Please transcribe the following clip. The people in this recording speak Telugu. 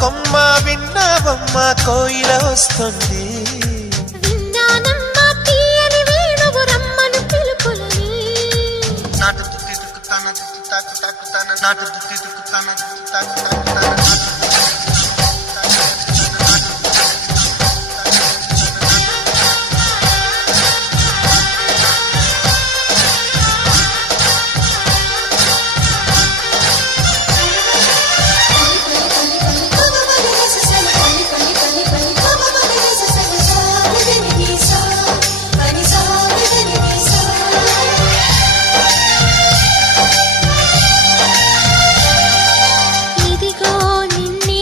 కొమ్మ విన్నావమ్మ కోయిల వస్తుంది. విన్నానమ్మా తీయని వేణువు రమ్మను పిలుపులని. నాటు దుత్తి దుక్కుతాన దుత్తి తాకు తాకుతాన నాటు దుత్తి